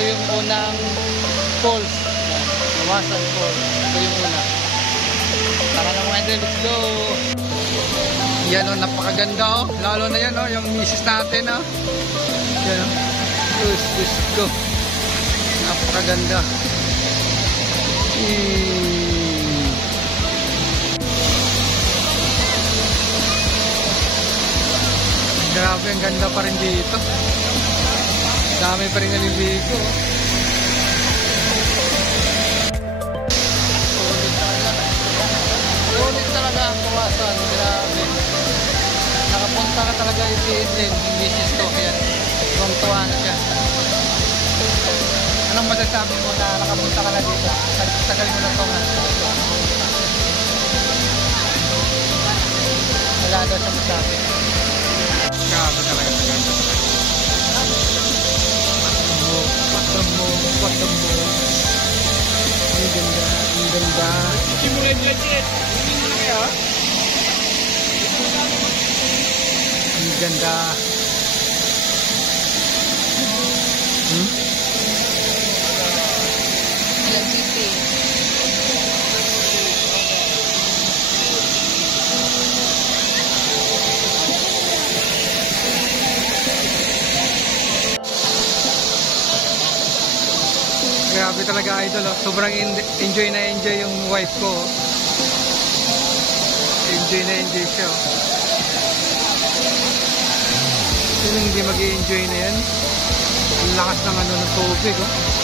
yung unang falls. Kawasan Falls. Ito yung una. Tara na mga idol, let's go! Yan o, napakaganda o. Lalo na yan o, yung misis natin o. Yan o. Diyos ko. Napakaganda. Grabe, ang ganda pa rin dito. Dami pa rin naliligo. Sulit talaga ang Kawasan. Grabe. Nakapunta ka talaga yung misis ko. Kaya tuwang-tuwa na siya. Anong masasabi mo na nakapunta ka na dito? Tagal mo na ito nga. Wala daw siya masabi. Grabe talaga sa ganda. Patamo. Ang ganda, ang ganda. Ang ganda. Grabe talaga idol, oh. Sobrang enjoy na enjoy yung wife ko. Oh. Enjoy na enjoy siya. Oh. Sino hindi mag-i-enjoy na yan? Ang lakas ng ano ng tubig. Oh.